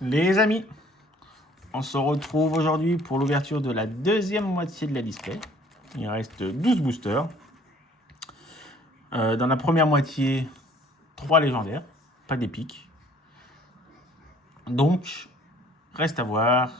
Les amis, on se retrouve aujourd'hui pour l'ouverture de la deuxième moitié de la display. Il reste 12 boosters. Dans la première moitié, 3 légendaires, pas d'épiques. Donc, reste à voir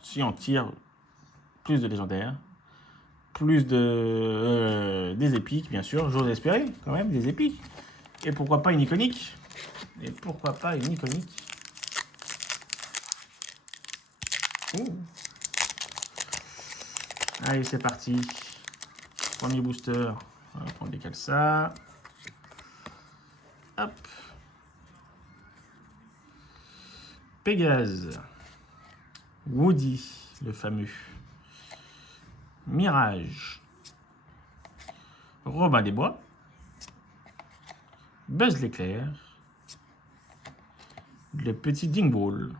si on tire plus de légendaires, plus de des épiques, bien sûr. J'ose espérer quand même des épiques. Et pourquoi pas une iconique. Ouh. Allez, c'est parti. Premier booster. On décale ça. Hop. Pégase. Woody, le fameux. Mirage. Robin des Bois. Buzz l'éclair. Le petit Dingball.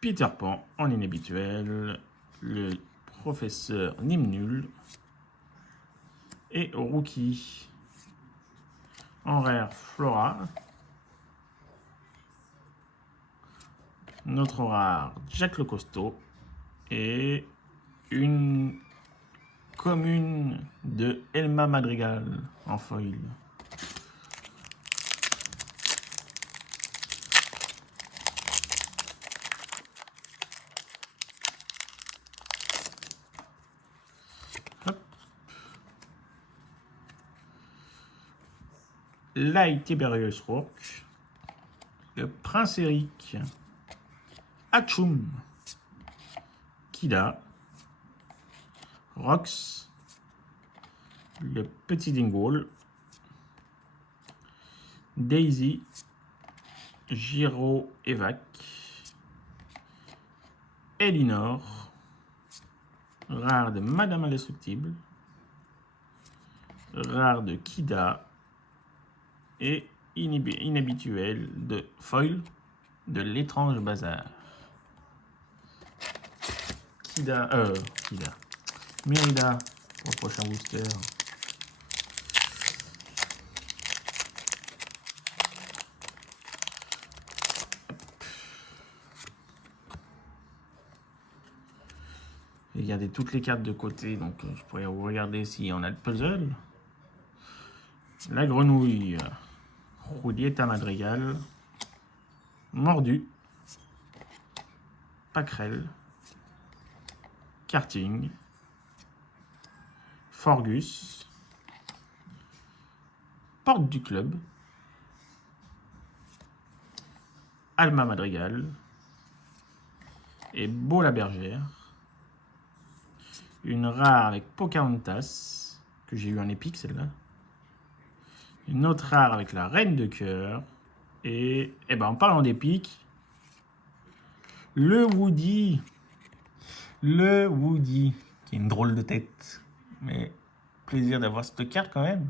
Peter Pan en inhabituel. Le professeur Nimnul. Et Rookie en rare Flora. Notre rare Jack le Costaud. Et une commune de Elma Madrigal en foil. Light Tiberius Rourke, le Prince Eric, Hatchoum, Kida, Rox, le petit Dingle, Daisy, Giro Evac, Elinor, rare de Madame Indestructible, rare de Kida et inhabituel de foil de l'étrange bazar. Kida, Mérida pour le prochain booster. Regardez toutes les cartes de côté, donc je pourrais vous regarder si on a le puzzle. La grenouille, Julieta Madrigal, Mordu, Pacrel, Karting, Forgus, Porte du Club, Alma Madrigal et Beau la Bergère. Une rare avec Pocahontas, que j'ai eu en épique celle-là. Une autre rare avec la Reine de Cœur. Et en parlant d'épique, le Woody. Le Woody, qui a une drôle de tête. Mais plaisir d'avoir cette carte quand même.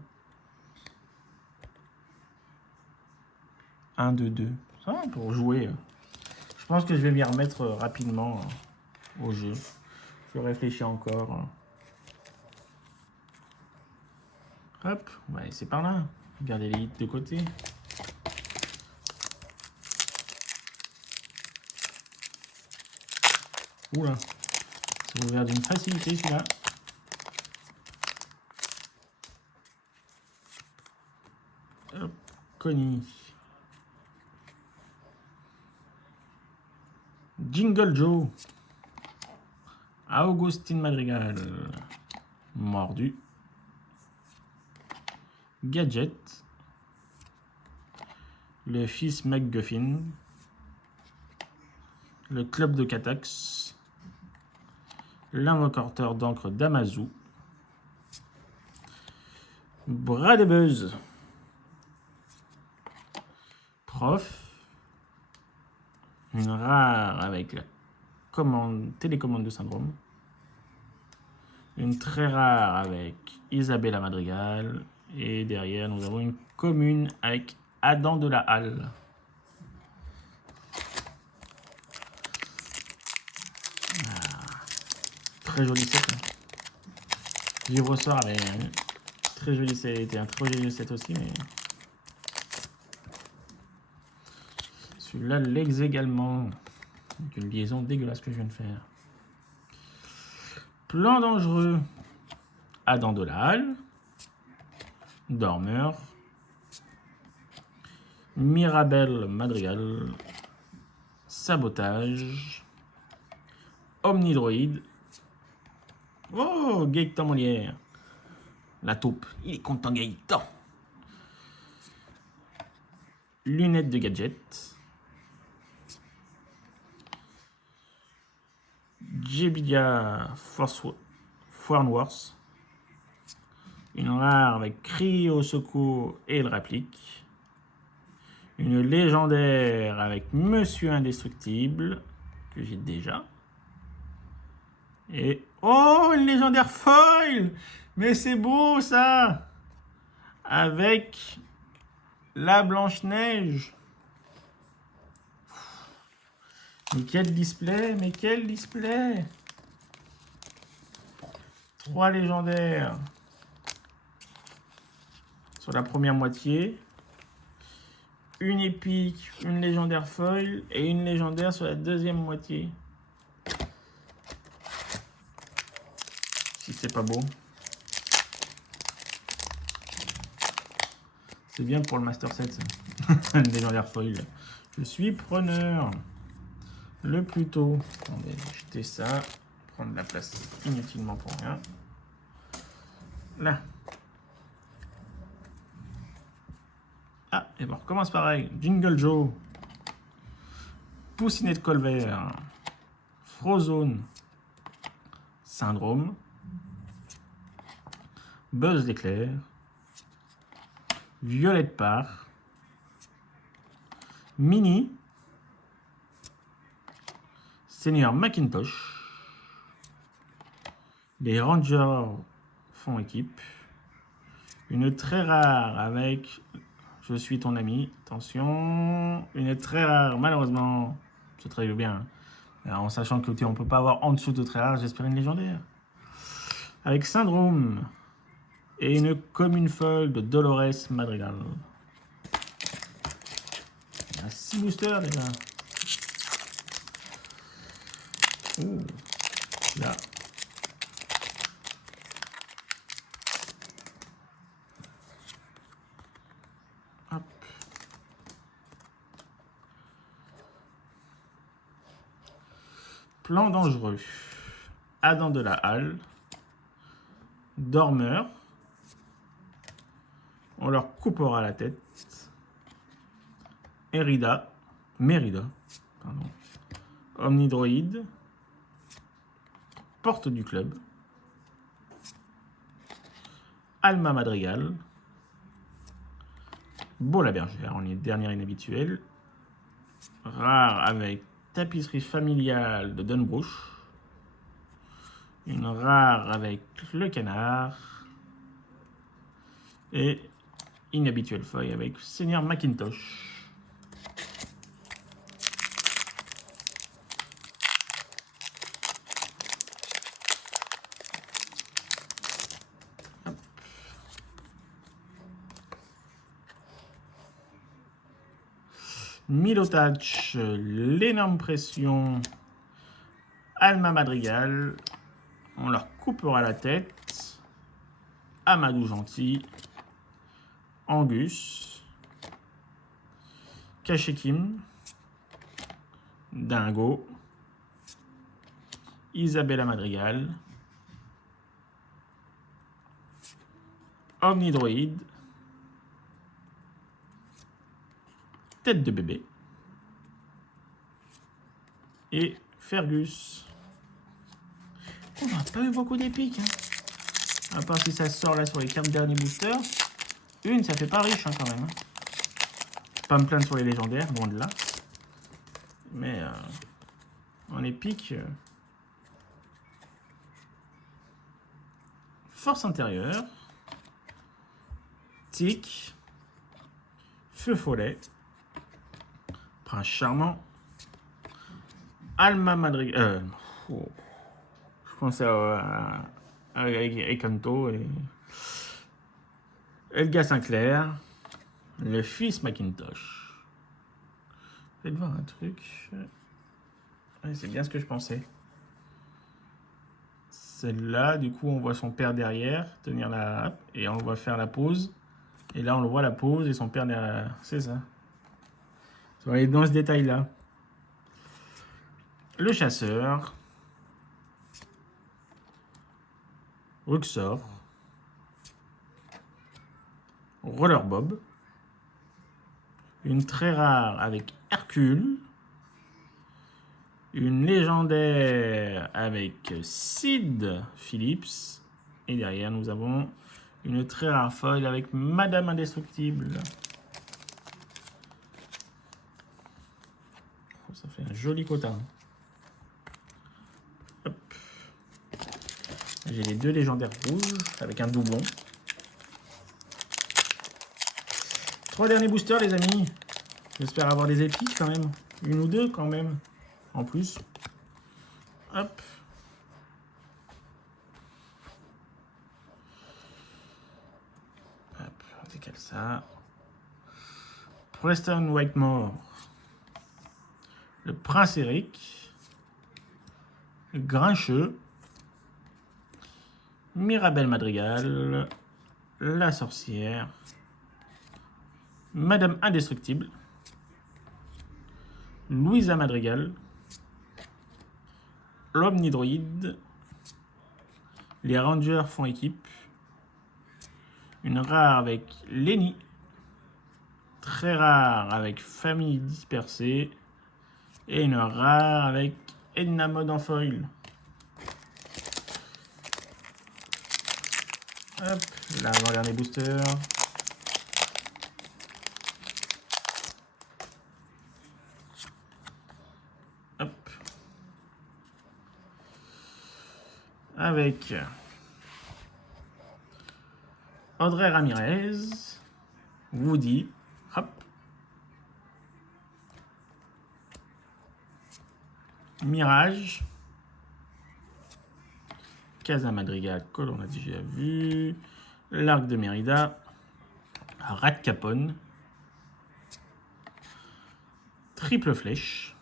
1, 2, 2. Ça va pour jouer. Je pense que je vais m'y remettre rapidement au jeu. Je réfléchis encore. Hop, on va laisser par là. Regardez les hits de côté. Oula, c'est ouvert d'une facilité celui-là. Hop, Connie. Jingle Joe. Augustine Madrigal. Mordu. Gadget. Le fils McGuffin. Le club de Catax. L'invocateur d'encre d'Amazou. Bradebuzz. Prof. Une rare avec la télécommande de syndrome. Une très rare avec Isabella Madrigal. Et derrière, nous avons une commune avec Adam de la Halle. Très joli set. Livre sort avec un très joli set, un très joli set aussi. Mais Celui-là, l'ex également. Donc une liaison dégueulasse que je viens de faire. Plan dangereux. Adam de la Halle. Dormeur. Mirabelle Madrigal. Sabotage. Omnidroïde. Oh, Gaëtan Molière. La taupe. Il est content, Gaëtan. Lunettes de gadget. Jebidia Fornworth. Une rare avec cri au secours et le réplique. Une légendaire avec Monsieur Indestructible, que j'ai déjà. Et oh, une légendaire foil! Mais c'est beau ça! Avec la Blanche-Neige. Mais quel display! Mais quel display! 3 légendaires sur la première moitié. Une épique, une légendaire foil et une légendaire sur la deuxième moitié. Si c'est pas beau. C'est bien pour le Master 7, ça. Une légendaire foil. Je suis preneur. Le plus tôt. Attendez, jeter ça. Prendre la place inutilement pour rien. Là. Ah, et bon, on recommence pareil. Jingle Joe. Poussinette Colvert. Frozone. Syndrome. Buzz l'éclair. Violette Parr. Mini. Seigneur Macintosh. Les Rangers font équipe. Une très rare avec Je suis ton ami. Attention. Une très rare, malheureusement. C'est très bien. Alors, en sachant que on ne peut pas avoir en dessous de très rare, j'espère une légendaire. Avec Syndrome. Et une commune folle de Dolores Madrigal. Il y a 6 boosters déjà. Ouh. Là. Hop. Plan dangereux. Adam de la Halle. Dormeur. On leur coupera la tête. Mérida. Pardon. Omnidroïde. Porte du club. Alma Madrigal. Beau la bergère, on est dernière inhabituelle. Rare avec tapisserie familiale de Dunbrush. Une rare avec le canard. Et inhabituelle feuille avec Seigneur Macintosh. Milotach, l'énorme pression, Alma Madrigal, on leur coupera la tête, Amadou Gentil, Angus, Kashekim, Dingo, Isabella Madrigal, Omnidroïde, Tête de bébé et Fergus. On n'a pas eu beaucoup d'épiques. Hein. À part si ça sort là sur les 4 derniers boosters. Une, ça fait pas riche hein, quand même. Hein. Pas me plaindre sur les légendaires, loin de là. Mais en épique. Force intérieure. Tic. Feu follet. Prince charmant. Alma Madrigal. Je pensais à Ekanto et Elga Sinclair. Le fils Macintosh. Je vais te voir un truc. Ouais, c'est bien ce que je pensais. Celle-là, du coup, on voit son père derrière, tenir la... Et on le voit faire la pause. Et là, on le voit la pause et son père derrière. C'est ça. On va aller dans ce détail-là. Le chasseur. Luxor. Roller Bob. Une très rare avec Hercule. Une légendaire avec Sid Phillips. Et derrière, nous avons une très rare foil avec Madame Indestructible. Ça fait un joli quota. Hop. J'ai les deux légendaires rouges avec un doublon. 3 derniers boosters, les amis. J'espère avoir des épiques quand même. Une ou deux quand même. En plus. Hop. Hop, on décale ça. Preston Whitemore. Le Prince Eric. Grincheux. Mirabelle Madrigal. La Sorcière. Madame Indestructible. Louisa Madrigal. L'Omnidroïde. Les Rangers font équipe. Une rare avec Lenny. Très rare avec Famille Dispersée. Et une rare avec Edna Mode en foil. Hop, l'avant-dernier booster. Hop. Avec Audrey Ramirez, Woody, hop. Mirage, Casa Madrigal, que l'on a déjà vu, l'Arc de Mérida, Rat Capone, Triple Flèche,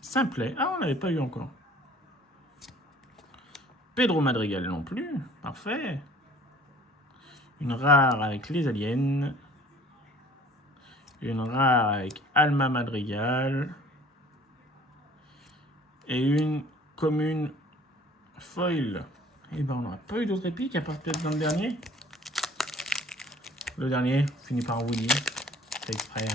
Simplet, ah on n'avait pas eu encore. Pedro Madrigal non plus, parfait. Une rare avec les aliens. Une rare avec Alma Madrigal. Et une commune foil. Et ben on n'aura pas eu d'autres épiques à part peut-être dans le dernier. Le dernier finit par Woody. C'est exprès.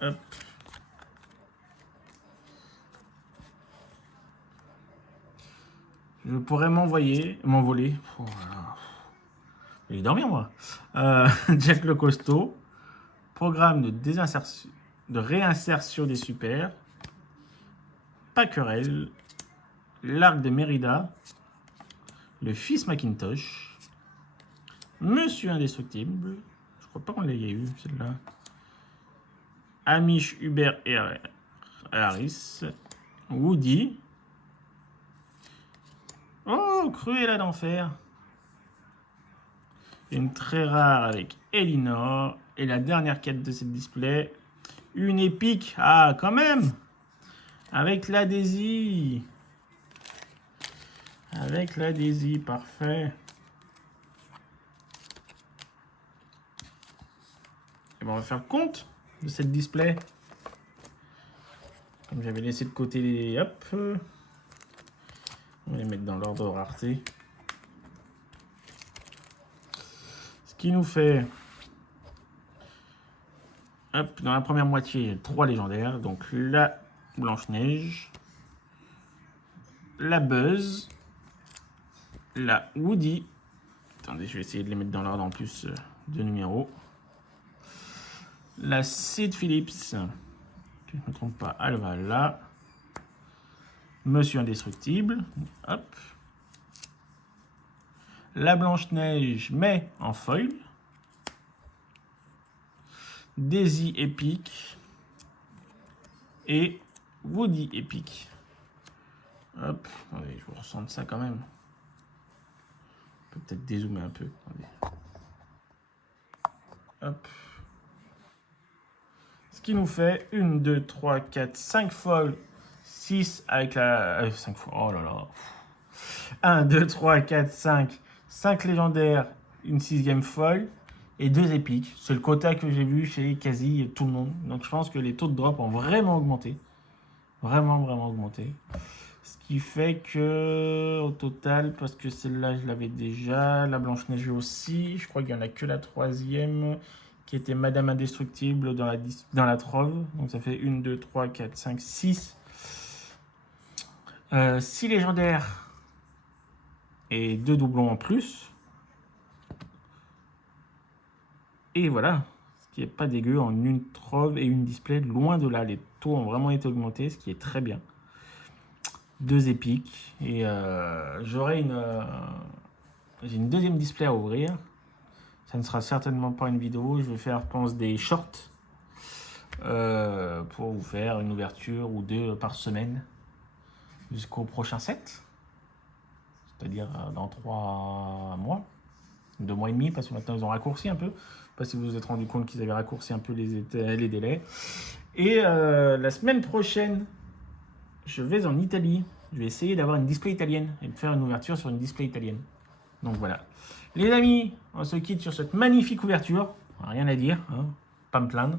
Hein. Hop. Je pourrais m'envoler. Oh là là. Je vais dormir moi. Jack le Costaud. Programme de réinsertion des super. Pacquerel. L'Arc de Mérida. Le Fils Macintosh. Monsieur Indestructible. Je crois pas qu'on l'ait eu celle-là. Amish Hubert et Harris. Woody. Oh, Cruella d'enfer. Une très rare avec Elinor. Et la dernière quête de cette display. Une épique. Ah, quand même. Avec la Daisy. Avec la Daisy, parfait. Et ben on va faire le compte de cette display. Comme j'avais laissé de côté les... Hop. On va les mettre dans l'ordre de rareté. Ce qui nous fait... Hop, dans la première moitié, 3 légendaires. Donc la Blanche-Neige. La Buzz. La Woody. Attendez, je vais essayer de les mettre dans l'ordre en plus de numéros. La Sid Phillips. Si je ne me trompe pas, elle va là. Monsieur Indestructible. Hop. La Blanche-Neige, mais en foil. Daisy épique. Et Woody épique. Hop. Attendez, je vous ressente ça quand même. peut peut-être dézoomer un peu. Attendez. Hop. Ce qui nous fait 1, 2, 3, 4, 5 folles, 6 avec la... 5 fois, oh là là. 1, 2, 3, 4, 5, 5 légendaires, une 6e folle et 2 épiques. C'est le quota que j'ai vu chez quasi tout le monde. Donc je pense que les taux de drop ont vraiment augmenté. Vraiment augmenté. Ce qui fait que, au total, parce que celle-là, je l'avais déjà, la Blanche-Neige aussi, je crois qu'il n'y en a que la 3e, qui était Madame Indestructible dans la trove. Donc ça fait 1, 2, 3, 4, 5, 6. 6 légendaires et 2 doublons en plus. Et voilà, ce qui n'est pas dégueu en une trove et une display. Loin de là, les taux ont vraiment été augmentés, ce qui est très bien. 2 épiques et j'aurai j'ai une 2e display à ouvrir. Ça ne sera certainement pas une vidéo, je vais faire, je pense, des shorts pour vous faire une ouverture ou 2 par semaine jusqu'au prochain set, c'est-à-dire dans 3 mois, 2 mois et demi, parce que maintenant ils ont raccourci un peu. Je ne sais pas si vous vous êtes rendu compte qu'ils avaient raccourci un peu les délais. Et la semaine prochaine, je vais en Italie. Je vais essayer d'avoir une display italienne et de faire une ouverture sur une display italienne. Donc voilà. Les amis, on se quitte sur cette magnifique ouverture. Rien à dire, hein, pas me plaindre.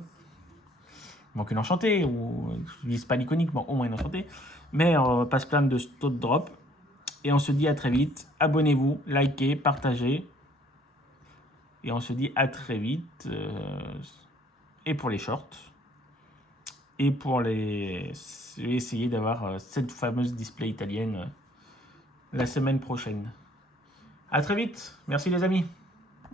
Il manque une enchantée, ou je vise pas l'iconique, mais au moins une enchantée. Mais on va pas se plaindre de ce taux de drop. Et on se dit à très vite. Abonnez-vous, likez, partagez. Et on se dit à très vite. Et pour les shorts. Et pour les... Je vais essayer d'avoir cette fameuse display italienne la semaine prochaine. À très vite. Merci les amis.